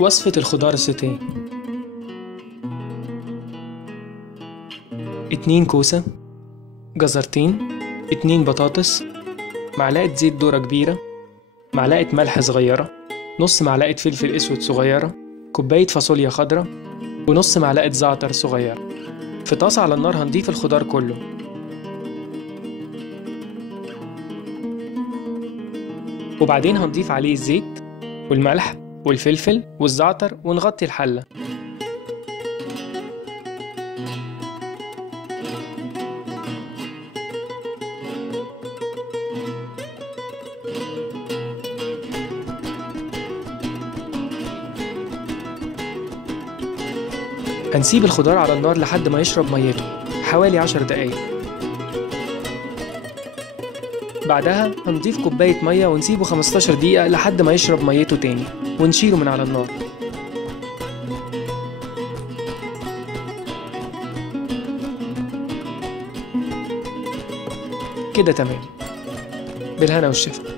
وصفة الخضار السوتيه: 2 كوسة، جزرتين، 2 بطاطس، معلقة زيت ذرة كبيرة، معلقة ملح صغيرة، نص معلقة فلفل اسود صغيرة، كوباية فاصوليا خضراء، ونص معلقة زعتر صغيرة. في طاسة على النار هنضيف الخضار كله، وبعدين هنضيف عليه الزيت والملح والفلفل والزعتر ونغطي الحلة. هنسيب الخضار على النار لحد ما يشرب ميته حوالي 10 دقايق. بعدها هنضيف كوباية مية ونسيبه 15 دقيقة لحد ما يشرب ميته تاني، ونشيله من على النار. كده تمام. بالهنا والشفا.